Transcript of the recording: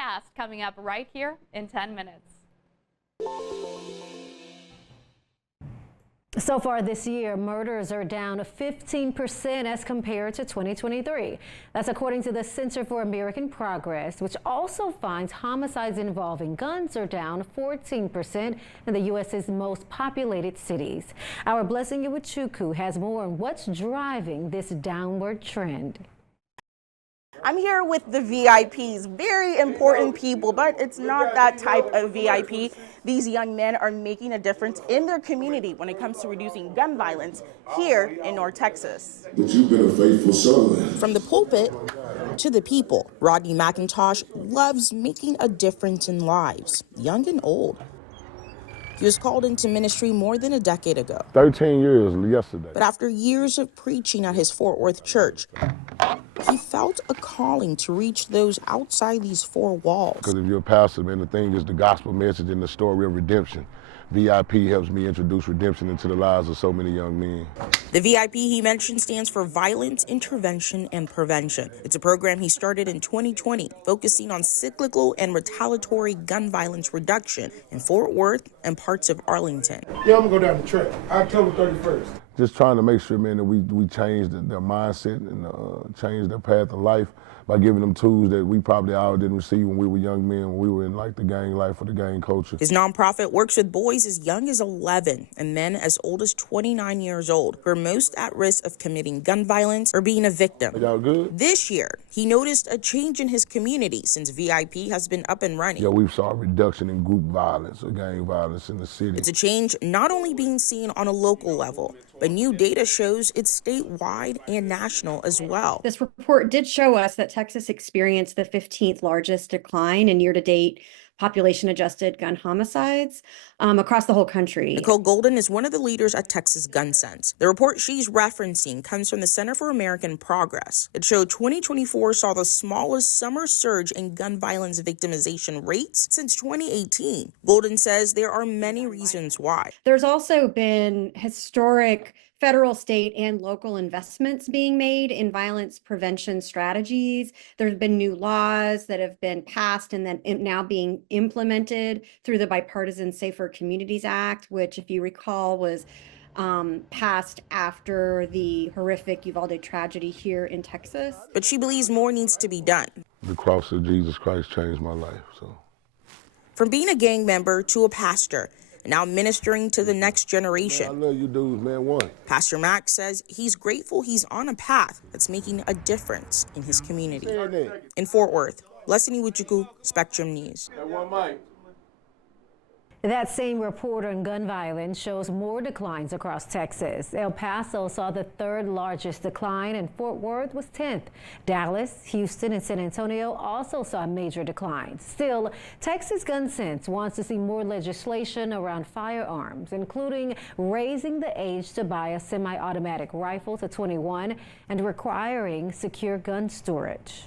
fast coming up right here in 10 minutes. So far this year, murders are down 15% as compared to 2023. That's according to the Center for American Progress, which also finds homicides involving guns are down 14% in the U.S.'s most populated cities. Our Blessing Iwuchukwu has more on what's driving this downward trend. I'm here with the VIPs, very important people, but it's not that type of VIP. These young men are making a difference in their community when it comes to reducing gun violence here in North Texas. But you've been a faithful son. From the pulpit to the people, Rodney McIntosh loves making a difference in lives, young and old. He was called into ministry more than a decade ago. 13 years yesterday. But after years of preaching at his Fort Worth church, he felt a calling to reach those outside these four walls. Because if you're a pastor, man, the thing is the gospel message and the story of redemption. VIP helps me introduce redemption into the lives of so many young men. The VIP he mentioned stands for Violence Intervention and Prevention. It's a program he started in 2020, focusing on cyclical and retaliatory gun violence reduction in Fort Worth and parts of Arlington. Yeah, I'm gonna go down the track, October 31st. Just trying to make sure, man, that we change their mindset and change their path of life by giving them tools that we probably all didn't receive when we were young men, when we were in like the gang life or the gang culture. His nonprofit works with boys as young as 11 and men as old as 29 years old who are most at risk of committing gun violence or being a victim. Y'all good? This year, he noticed a change in his community since VIP has been up and running. Yeah, we saw a reduction in group violence or gang violence in the city. It's a change not only being seen on a local level, but new data shows it's statewide and national as well. This report did show us that Texas experienced the 15th largest decline in year-to-date population-adjusted gun homicides across the whole country. Nicole Golden is one of the leaders at Texas Gun Sense. The report she's referencing comes from the Center for American Progress. It showed 2024 saw the smallest summer surge in gun violence victimization rates since 2018. Golden says there are many reasons why. There's also been historic federal, state, and local investments being made in violence prevention strategies. There's been new laws that have been passed and then now being implemented through the Bipartisan Safer Communities Act, which, if you recall, was passed after the horrific Uvalde tragedy here in Texas. But she believes more needs to be done. The cross of Jesus Christ changed my life. So, from being a gang member to a pastor, and now ministering to the next generation. Man, I love you dudes, man. One. Pastor Mack says he's grateful he's on a path that's making a difference in his community. In Fort Worth, Blessing Iwuchukwu, Spectrum News. That same report on gun violence shows more declines across Texas. El Paso saw the third largest decline and Fort Worth was 10th. Dallas, Houston, and San Antonio also saw major declines. Still, Texas Gun Sense wants to see more legislation around firearms, including raising the age to buy a semi-automatic rifle to 21 and requiring secure gun storage.